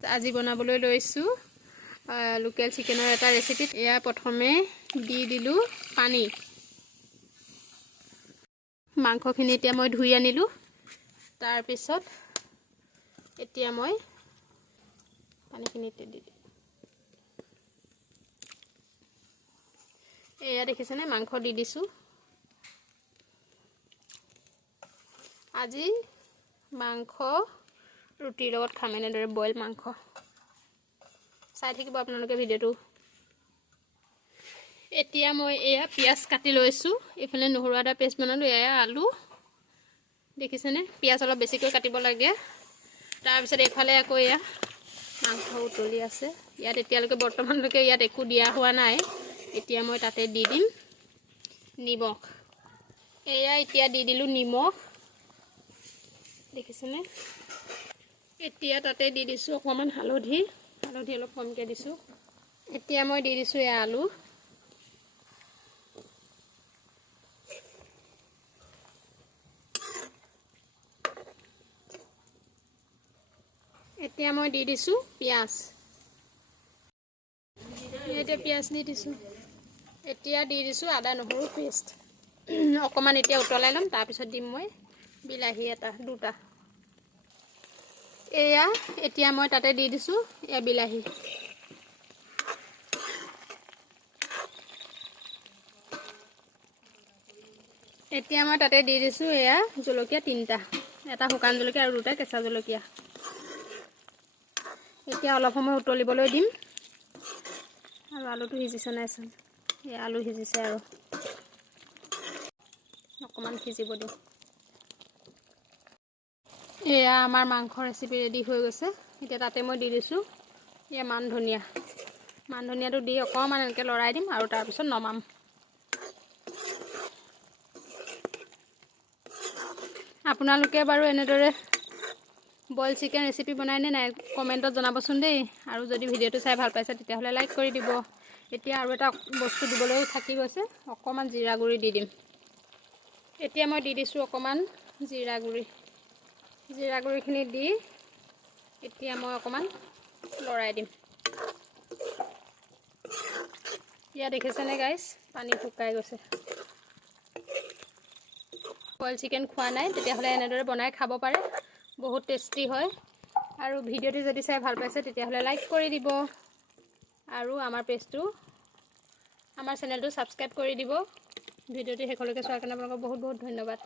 আজি বনাবলৈ লৈছোঁ লোকেল চিকেনৰ এটা ৰেচিপি। এয়া প্ৰথমে দি দিলোঁ পানী। মাংসখিনি এতিয়া মই ধুই আনিলোঁ। তাৰপিছত এতিয়া মই পানীখিনিতে দি দিম। এয়া দেখিছেনে, মাংস দি দিছোঁ। আজি মাংস ৰুটিৰ লগত খাম, এনেদৰে বইল মাংস। চাই থাকিব আপোনালোকে ভিডিঅ'টো। এতিয়া মই এয়া পিঁয়াজ কাটি লৈছোঁ। এইফালে নহৰু আদা পেষ্ট বনালোঁ। এয়া আলু দেখিছেনে, পিঁয়াজ অলপ বেছিকৈ কাটিব লাগে। তাৰপিছত এইফালে আকৌ এয়া মাংস উতলি আছে। ইয়াত এতিয়ালৈকে বৰ্তমানলৈকে ইয়াত একো দিয়া হোৱা নাই। এতিয়া মই তাতে দি দিম নিমখ। এয়া এতিয়া দি দিলোঁ নিমখ, দেখিছেনে। এতিয়া তাতে দি দিছোঁ অকণমান হালধি অলপ কমকৈ দিছোঁ। এতিয়া মই দি দিছোঁ এয়া আলু। এতিয়া মই দি দিছোঁ পিঁয়াজ। এতিয়া পিঁয়াজ দি দিছোঁ। এতিয়া দি দিছোঁ আদা নহৰু পেষ্ট। অকণমান এতিয়া উতলাই ল'ম। তাৰপিছত দিম মই বিলাহী দুটা। এয়া এতিয়া মই তাতে দি দিছোঁ এয়া বিলাহী। এতিয়া মই তাতে দি দিছোঁ এয়া জলকীয়া 3টা, এটা শুকান জলকীয়া আৰু 2টা কেঁচা জলকীয়া। এতিয়া অলপ সময় উতলিবলৈ দিম। আৰু আলুটো সিজিছে নাই চাম। এই আলু সিজিছে আৰু অকণমান সিজিব দিম। এয়া আমাৰ মাংস ৰেচিপি ৰেডি হৈ গৈছে। এতিয়া তাতে মই দি দিছোঁ এয়া মান ধনিয়াটো দি অকণমান এনেকৈ লৰাই দিম আৰু তাৰপিছত নমাম। আপোনালোকে বাৰু এনেদৰে বইল চিকেন ৰেচিপি বনাইনে নাই কমেণ্টত জনাবচোন দেই। আৰু যদি ভিডিঅ'টো চাই ভাল পাইছে তেতিয়াহ'লে লাইক কৰি দিব। এতিয়া আৰু এটা বস্তু দিবলৈও থাকি গৈছে, অকণমান জিৰা গুড়ি দি দিম। এতিয়া মই দি দিছোঁ অকণমান জিৰা গুড়িখিনি দি এতিয়া মই অকণমান লৰাই দিম। ইয়াত দেখিছেনে গাইছ, পানী শুকাই গৈছে। বইল চিকেন খোৱা নাই তেতিয়াহ'লে এনেদৰে বনাই খাব পাৰে, বহুত টেষ্টি হয়। আৰু ভিডিঅ'টো যদি চাই ভাল পাইছে তেতিয়াহ'লে লাইক কৰি দিব। আৰু আমাৰ চেনেলটো ছাবস্ক্ৰাইব কৰি দিব। ভিডিঅ'টো শেষলৈকে চোৱাৰ কাৰণে আপোনালোকক বহুত বহুত ধন্যবাদ।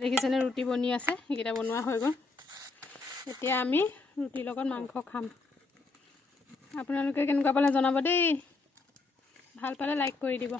দেখিছেনে ৰুটি বনি আছে, সেইকেইটা বনোৱা হৈ গ'ল। এতিয়া আমি ৰুটিৰ লগত মাংস খাম। আপোনালোকে কেনেকুৱা পালে জনাব দেই। ভাল পালে লাইক কৰি দিব।